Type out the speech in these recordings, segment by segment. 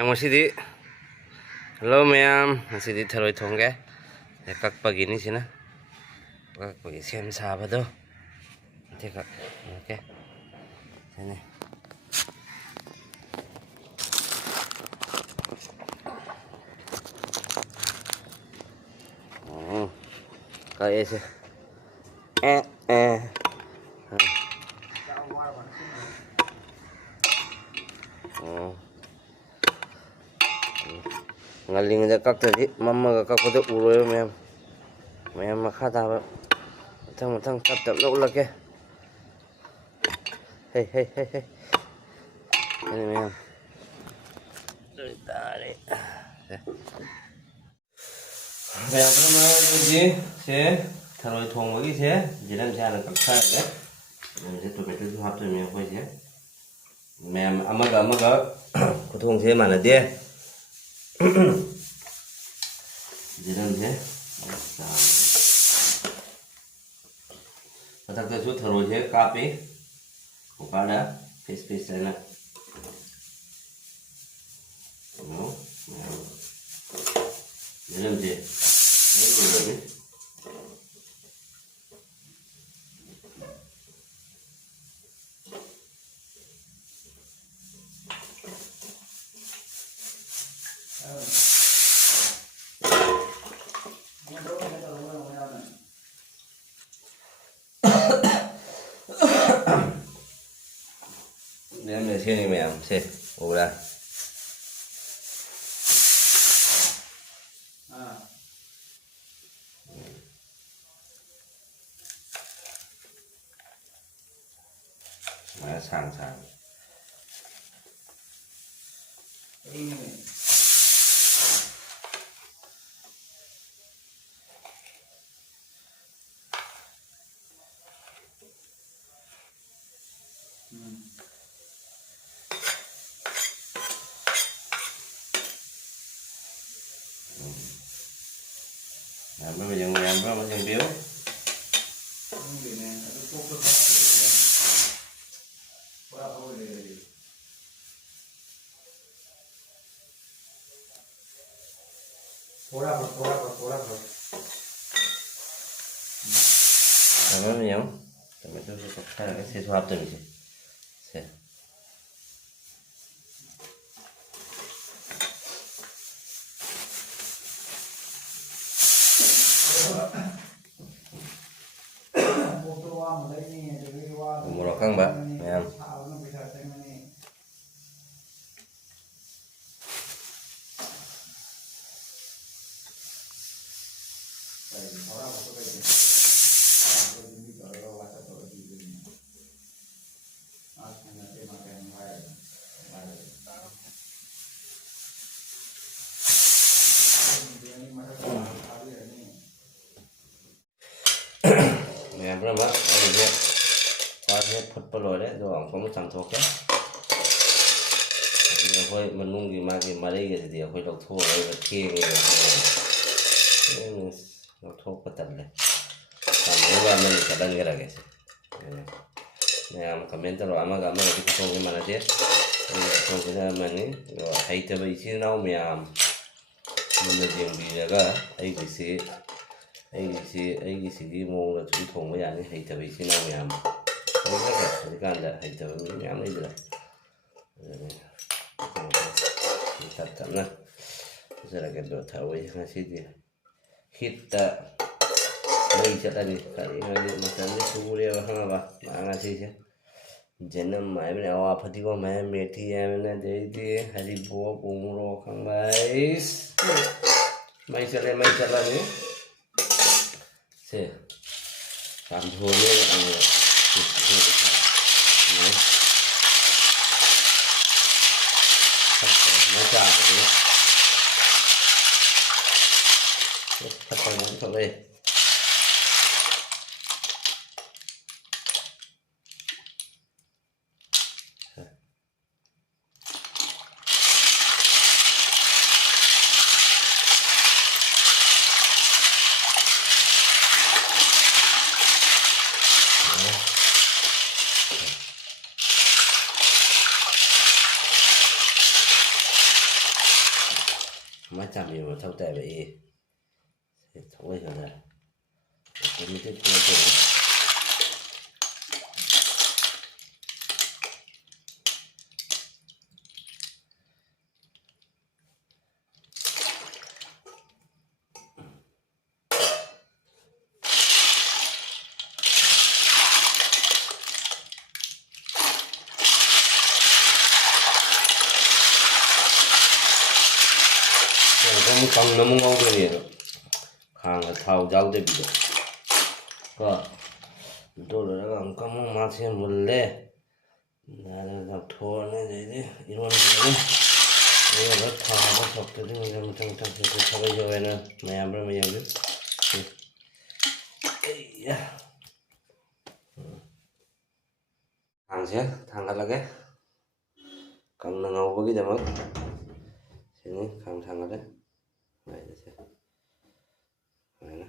ꯉꯁꯤꯗꯤ ꯍꯜꯂꯣ ꯃꯌꯥꯝ ꯉꯁꯤꯗꯤ ꯊꯔꯣꯏ ꯊꯣꯡꯒꯦ ꯀꯛꯄꯒꯤꯅꯤ ꯁꯤꯅ ꯀꯛꯄꯒꯤ ꯁꯦꯝ ꯁꯥꯕꯗꯣ 오케이 되네 까예세 에에 ngalingda ꯀꯛꯇ꯭ꯔꯗꯤ ꯃꯝꯃꯒ ꯀꯛꯄꯗ ꯎꯔꯣꯏꯕ ꯃꯌꯥꯝ ꯃꯈꯥ ꯇꯥꯕ ꯃꯊꯪ ꯇꯞ ꯇꯞꯅ ꯎꯠꯂꯛꯀꯦ ꯍꯦ ꯃꯌꯥꯝ ꯇꯥꯔꯦ ꯃꯌꯥꯝ ꯄꯨꯝꯅꯃꯛ ꯁꯦ ꯊꯔꯣꯏ ꯊꯣꯡꯕꯒꯤꯁꯦ ꯖꯤꯔꯝꯁꯦ ꯍꯥꯟꯅ ꯀꯛꯊꯔꯒꯦ ꯖꯤꯔꯝꯁꯦ ꯇꯣꯃꯦꯇꯣꯁꯨ ꯍꯥꯞꯇꯣꯏꯅꯦ ꯑꯩꯈꯣꯏꯁꯦ ꯃꯌꯥꯝ ꯑꯃꯒ ꯈꯨꯊꯣꯡꯁꯦ ꯃꯥꯟꯅꯗꯦ ꯖꯤꯔꯝꯁꯦ ꯃꯊꯛꯇꯁꯨ ꯊꯔꯣꯏꯁꯦ ꯀꯥꯞꯄꯤ ꯀꯨꯀꯔꯗ ꯄꯤꯁ ꯍꯥꯏꯅ ꯖꯤꯔꯝꯁꯦ ꯑꯩ ꯁꯦꯝꯃꯤ ꯃꯌꯥꯝꯁꯦ ꯎꯕ꯭ꯔꯥ ꯁꯨꯃꯥꯏꯅ ꯁꯥꯡ mày biếu Pura Cảm ơn nhiều. Tôi sẽ khai là cái xe xoa từng gì. Xe. Một lọ căng bạn, em. Mẹ nó mất, đây là qua hết phật rồi đấy, rồi ông có một trăm thuộc đấy. Thôi mình nung gì mà đây thì phải đọc thua đây là kia người đọc thua có tận này. Làm cái là mình sẽ đăng cái này. Nè, comment rồi ama cái không cái mà nó chết. Không cái này mình rồi hay cho bây giờ nào mình là dùng gì nữa ꯑꯩꯒꯤꯁꯤꯒꯤ ꯃꯑꯣꯡꯗ ꯁꯨꯝ ꯊꯣꯡꯕ ꯌꯥꯅꯤ ꯍꯩꯇꯕ ꯏꯆꯤꯟ ꯏꯅꯥꯎ ꯃꯌꯥꯝ ꯍꯧꯖꯤꯛꯀꯥꯟꯗ ꯍꯩꯇꯕ ꯃꯤ ꯃꯌꯥꯝ ꯂꯩꯗꯅ ꯇꯞ ꯇꯞꯅ ꯐꯖꯔꯒꯗꯣ ꯊꯔꯣꯏ ꯉꯁꯤꯗꯤ ꯍꯤꯠꯇ ꯃꯩ ꯆꯠꯂꯅꯤ ꯀꯔꯤꯅꯣꯗꯤ ꯃꯇꯝꯗꯤ ꯁꯨꯔꯦꯕ ꯈꯪꯉꯕ ꯃꯥ ꯉꯁꯤꯁꯦ ꯖꯅꯝ ꯍꯥꯏꯕꯅꯤ ꯑꯋꯥ ꯐꯗꯤꯒꯣꯝ ꯍꯥꯏꯕ ꯃꯦꯊꯤ ꯍꯥꯏꯕꯅ ꯑꯗꯩꯗꯤ ꯍꯔꯤꯕꯣꯞ ꯎꯃꯣꯔꯣꯛ ꯈꯪꯕ ꯃꯩ ꯆꯠꯂꯅꯤ Se Ramzhoye mà chạm nhiều thâu tệ vậy thôi rồi này cái mình tiếp theo 너무 강 너무 오그래요. 강을 타고 자고 되비도. 또래가 깜깜 마치 몰래 나는 다 토네 되지 이런 거는 이거 타고 속도도 좀 탕탕탕 타고 저에는 매암을 매암을 야 강세 당갈라게 강능하고 보기 되면 sini 강상을 해 này sẽ này nè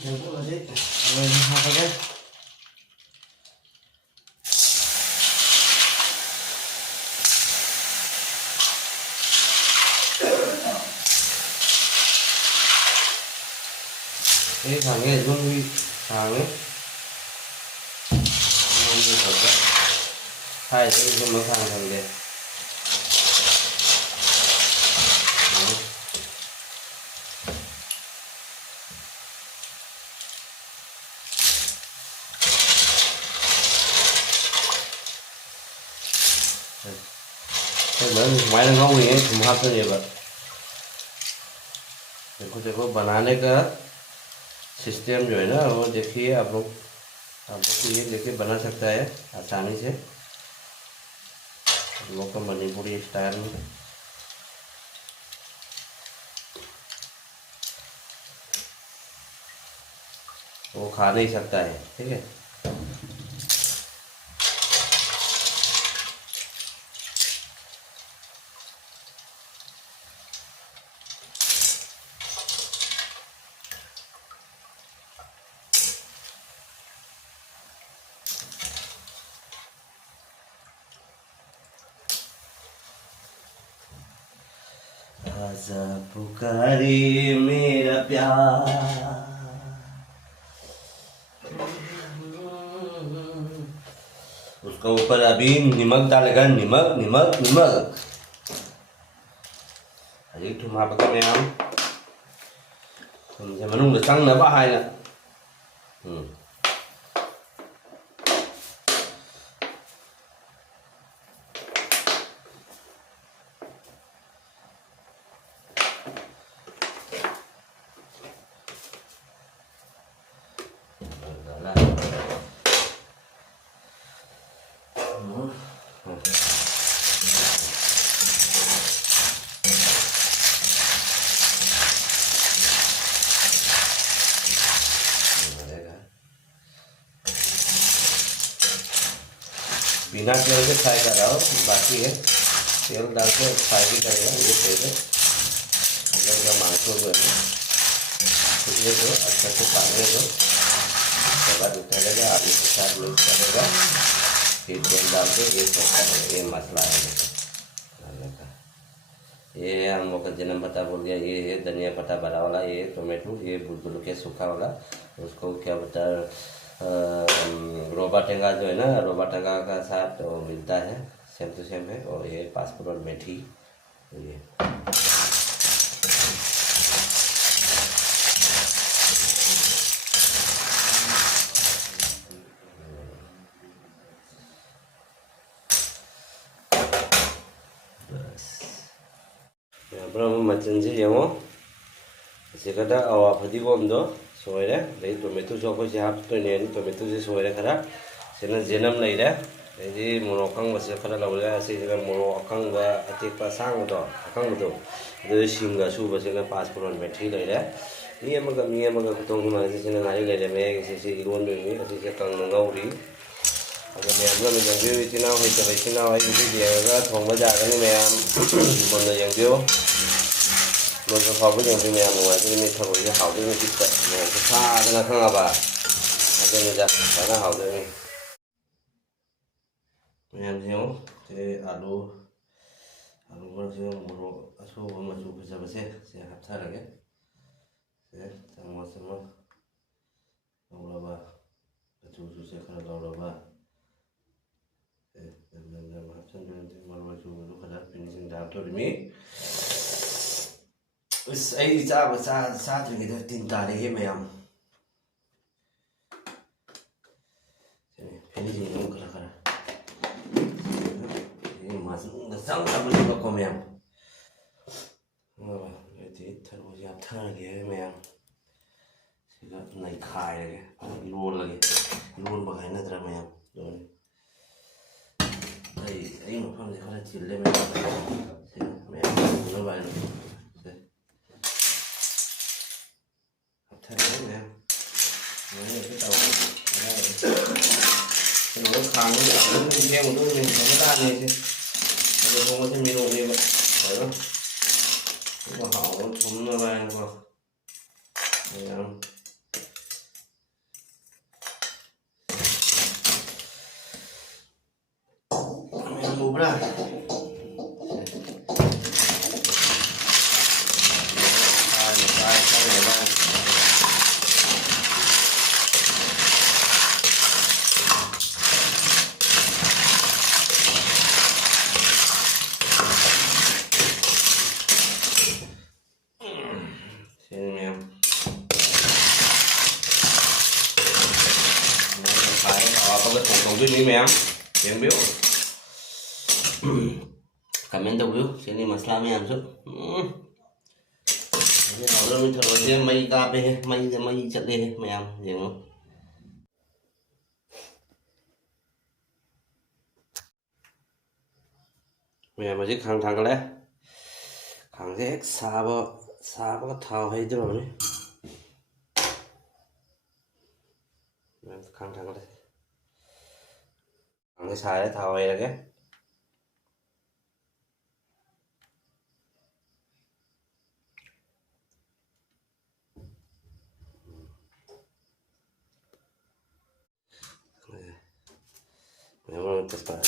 đừng có gì rồi học cái cái thằng này luôn đi thằng ấy luôn đi học cái hai cái luôn mới thằng thằng này máy nó ngấu है तुम हाथ से ये देखो बनाने का system जो है ना वो देखिए आप लोग को ये देखिए बना सकता है आसानी से हम लोग का मणिपुरी स्टाइल में वो खा नहीं सकता है ठीक है आजा पुकारी मेरा प्यार उसका ऊपर अभी नमक डालेगा नमक नमक नमक अभी तुम आप का मैं हम तुमसे मनुष्य संग न बाहर ना बिना तेल से फ्राई कर रहा हूँ बाकी है तेल डाल के फ्राई भी करेगा ये तेल अगर का मांस जो है इसलिए जो अच्छा से पाने दो उसके बाद उतारेगा आलू के साथ मिक्स करेगा फिर तेल डाल के ये सोखा है ये मसला है डालने का ये हम लोग का जन्म पत्ता बोल गया ये है धनिया पत्ता बड़ा वाला ये टोमेटो ये बुलबुल के सूखा वाला उसको क्या बता रोबा टेंगा जो है ना रोबा टेंगा का साथ वो मिलता है सेम टू सेम है और ये पासपोर्ट मेथी ये 그러면 맞든지 영어 제가 다 फदिगोमदो सोयरे दे टोमेटो जोको से हाफ तो ने टोमेटो से सोयरे खरा सेना जेनम लैरे दे मोरोकंग बसे खरा लौले से जगह मोरोकंग बा अतेपा सांग दो अकंग दो दे सिंगा सु बसे ना पासपोर्ट में थी लैरे ये मगा कुतोंग मा से सेना नारी लैरे मे से इरोन में से कंग नंगौरी अगर मैं हम लोग जंगबियो इतना है तो इतना है इसे दिएगा थोंग बजा गनी मैं हम बोल जंगबियो लोग फावो जंगबियो मैं हम हुआ तो मैं थोड़ा ये हाउ दे में कितना मैं सा ना खाना बा अगर मैं जा ना हाउ दे में ꯃꯌꯥꯝ ꯌꯦꯡꯉꯣ ꯁꯤ ꯑꯥꯂꯨ ꯃꯔꯛꯁꯤꯗ ꯃꯣꯔꯣꯛ ꯑꯁꯨꯕ ꯃꯆꯨ ꯐꯖꯕꯁꯦ ꯁꯤ ꯍꯥꯞꯊꯔꯒꯦ ꯁꯦ ꯆꯥꯃꯁ ꯑꯃ ꯂꯧꯔꯕ ꯃꯆꯨꯁꯦ ꯈꯔ ꯂꯧꯔꯕ ꯍꯥꯞꯆꯤꯟꯗꯣꯏꯅꯤ ꯃꯔꯣꯏ ꯑꯁꯨꯕꯗꯨ ꯈꯔ ꯐꯤꯅꯤꯁꯤꯡꯗ ꯍꯥꯞꯇꯣꯔꯤꯃꯤ ꯑꯁ ꯑꯩ ꯆꯥꯗ꯭ꯔꯤꯉꯩꯗ ꯇꯤꯟ ꯇꯥꯔꯦꯍꯦ ꯃꯌꯥꯝ ꯐꯤꯅꯤꯁꯤꯡ ꯑꯃꯨꯛ ꯈꯔ ꯃꯅꯨꯡꯗ ꯆꯪꯈ꯭ꯔꯕꯅꯤꯕꯀꯣ ꯃꯌꯥꯝ ꯑꯗꯨꯗꯤ ꯊꯔꯣꯁꯦ ꯍꯥꯞꯊꯔꯒꯦ ꯃꯌꯥꯝ ꯁꯤꯒ ꯅꯩꯈꯥꯏꯔꯒꯦ ꯂꯣꯜꯂꯒꯦ ꯂꯣꯟꯕ ꯍꯥꯏꯅꯗ꯭ꯔꯥ ꯃꯌꯥꯝ ꯂꯣꯟꯅꯤ ꯑꯩ ꯃꯐꯝꯁꯦ ꯈꯔ ꯆꯤꯜꯂꯦ ꯃꯌꯥꯝ ꯃꯌꯥꯝ ꯎꯅꯕ ꯍꯥꯏꯅ ꯍꯥꯞꯊꯔꯒꯦ ꯃꯌꯥꯝ ꯀꯩꯅꯣ ꯈꯥꯡꯕ ꯑꯗꯨꯝ ꯁꯦꯝꯒꯗꯧꯅꯤ ꯊꯝꯕ ꯇꯥꯅꯤ ꯑꯗꯨ ꯊꯣꯡꯕꯁꯦ ꯃꯤꯔꯣꯛꯅꯦꯕ ꯑꯗꯨ ꯍꯥꯎꯕ ꯊꯨꯝꯅꯕ ꯍꯥꯏꯅꯀꯣ ꯃꯌꯥꯝ ꯎꯕ꯭ꯔꯥ ꯇꯧꯗꯣꯏꯅꯤ ꯃꯌꯥꯝ ꯌꯦꯡꯕꯤꯌꯨ ꯀꯃꯦꯟ ꯇꯧꯕꯤꯌꯨ ꯁꯤꯅꯤ ꯃꯁꯂꯥ ꯃꯌꯥꯝꯁꯨ ꯍꯧꯔꯝꯃꯤ ꯊꯔꯣꯁꯦ ꯃꯩ ꯀꯥꯞꯄꯦꯍꯦ ꯃꯩ ꯆꯠꯂꯦꯍꯦ ꯃꯌꯥꯝ ꯌꯦꯡꯉꯨ ꯃꯌꯥꯝ ꯍꯧꯖꯤꯛ ꯈꯥꯡ ꯊꯥꯡꯒꯠꯂꯦ ꯈꯥꯡꯁꯦ ꯍꯦꯛ ꯁꯥꯕꯒ ꯊꯥꯎ ꯍꯩꯗꯧꯔꯕꯅꯤ ꯈꯥꯡ ꯊꯥꯡꯒꯠꯂꯦ ꯈꯥꯡꯁꯦ ꯁꯥꯔꯦ ꯊꯥꯎ ꯍꯩꯔꯒꯦ तेजपात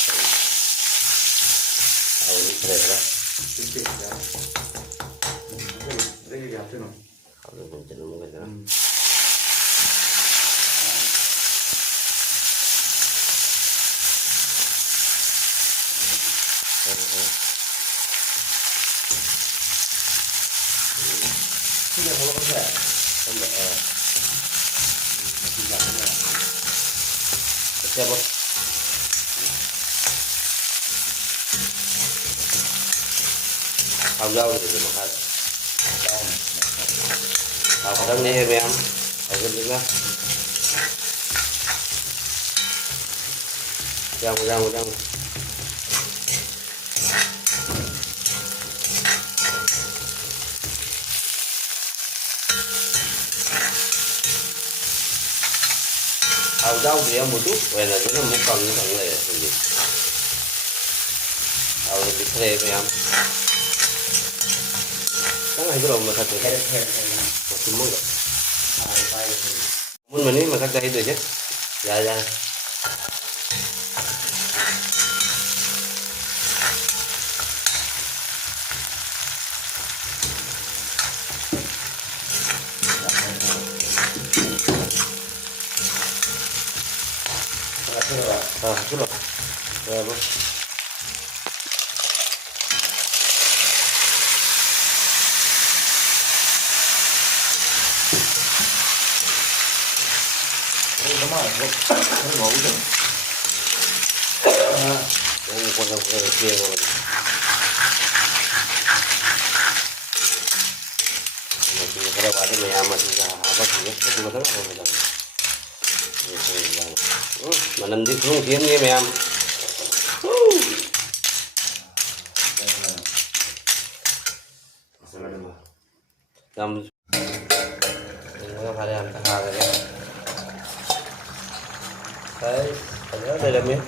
Thao dâu thì được một hạt thao khăn đi em ở bên dưới đó rau thao dâu thì em một chút vậy là nó một phần này gì thao đi thuê với em cái này belum masak tuh masih muda mun mana masak dari itu aja ya sudah ya bos ngủ chứ con đâu có kia rồi kalau ada yang amat juga apa sih ya itu betul mana di kurung kian nih mem jam hari antara hari đấy đây là miếng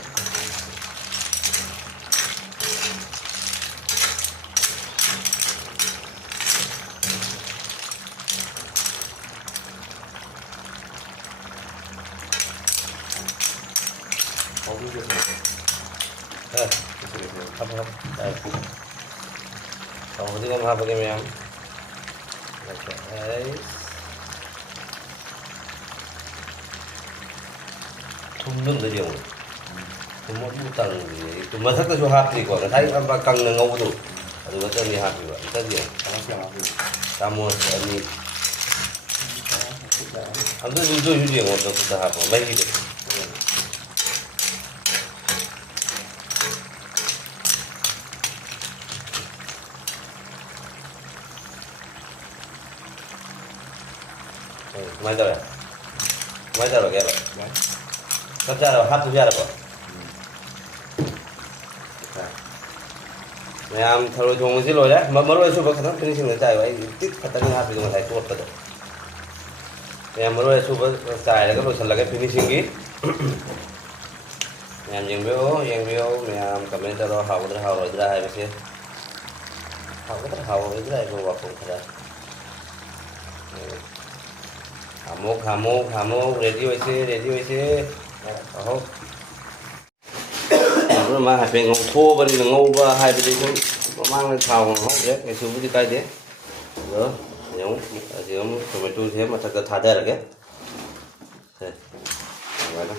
không biết ครับครับได้สองพฤติกรรมครับพวกนี้มั้ยโอเคทุ่มนึ่งเลยเดียวทุ่มหมดทุกตังทุ่มมาสักตัวหักดีกว่าแต่ถ้าอันกังเงาตัวಅದು ಮತ್ತೆ ನೀ ಹಾಕಿವ ಇಂಥದ್ದು ಸಾಮೂಹಿಕ ಅಂದ್ರೆ ಇದು use ಒಂದು ಸುತ್ತ ಹಾಕುವ ಮೈಗಿದೆ ಮೈದಾರ ಗೆಲ್ಲ ಕಚ್ಚಾರ ಹಾಕಿ Jarappa Em thằng rồi dùng cái rồi đấy mà mới rồi super khăn finishing người chạy vậy tích khát tani hạt dùng lại tuột rồi em mới rồi super chạy là cái rồi là cái finishing gì em dừng biểu em comment cho hào rồi ra hay cái hào cái này vô vào cùng thật hamuk ready vậy chứ oh mà hai bên ngô thô bên ngô và hai bên cũng mang lên thào không đấy cái số cái đấy nữa giống tomato thế mà thật thà đây là cái vậy đó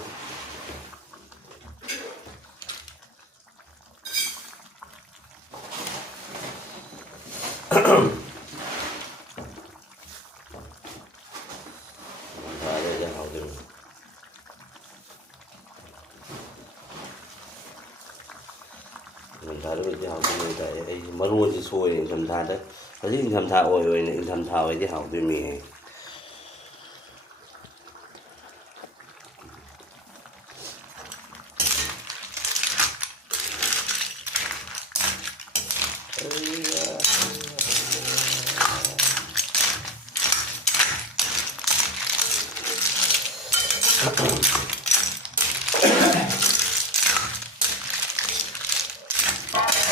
mình thà đối với học của mình tại mà luôn thì xuôi thầm thà đấy có chứ thầm thà ôi này thầm thà với học với mình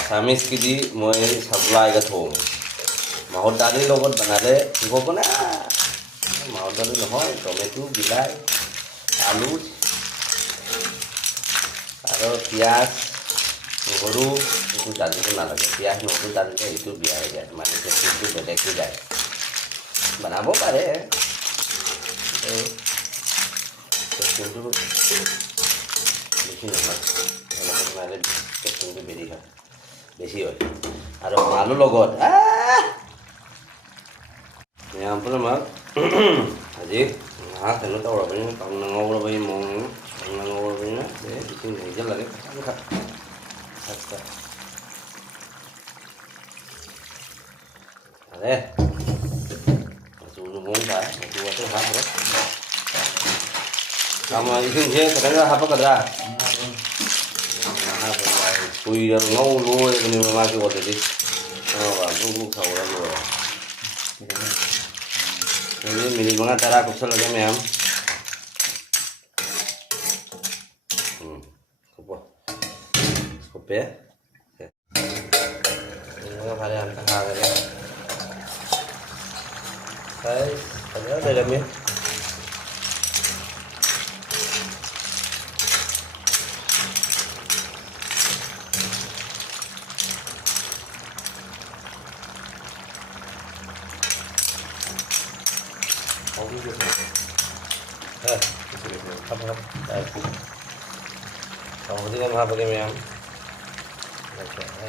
Samis की दी मोए supply का थोंग माहौल डाली लोगों बना दे वो को ना माहौल डाली लोगों टोमेटो बिलाई आलू और प्याज नोहरू itu डाली तो ना लगे प्याज नोहरू डाली के itu biar aja mana itu beda juga बना वो पारे itu देखिए ना हमारे केचुन के बेरी का বেশি হয় আর মালু লগত yang pertama আজি হাঁহ তেনে তৰবি পাংনাঙৰবি মং পাংনাঙৰবি না এই নিজে লাগে খা খা আরে dù muốn phải dù cái hấp đó làm cái gì cái đó hấp có ra cùi ngâu luôn nhưng mà mai cái gì và lúc thầu ra rồi ini mini banget cara kusel aja mem cukup ya ini varian tengah ya guys ada dalamnya không đây còn một cái hai cái em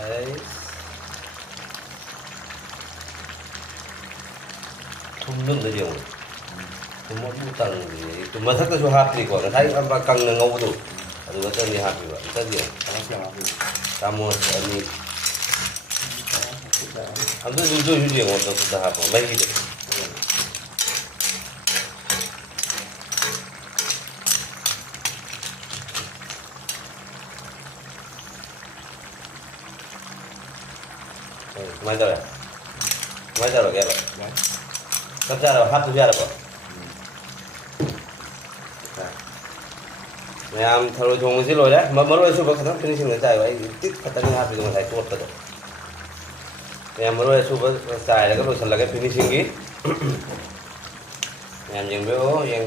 đấy thùng nước là điều thùng một tầng thùng mà thắt cái số hạt thì còn thấy ăn ba căng là ngâu đủ rồi nó tên gì hạt gì vậy rất nhiều ta mua anh ăn cái gì nhiều một tầng hạt mấy gì đấy mai rồi cái vậy cắt ra rồi hấp ra rồi em thằng rồi dùng cái rồi đấy mà mới rồi super khăn finishing người chạy vậy tích khát tani hạt dùng lại tuột rồi em mới rồi super chạy là cái rồi là cái finishing gì em dừng biểu em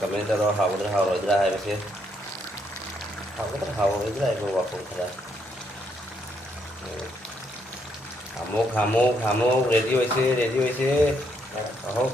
comment cho hào rồi ra hay cái Kita tahu itu lah ibu bapak kita. Kamu ready wes, tahu?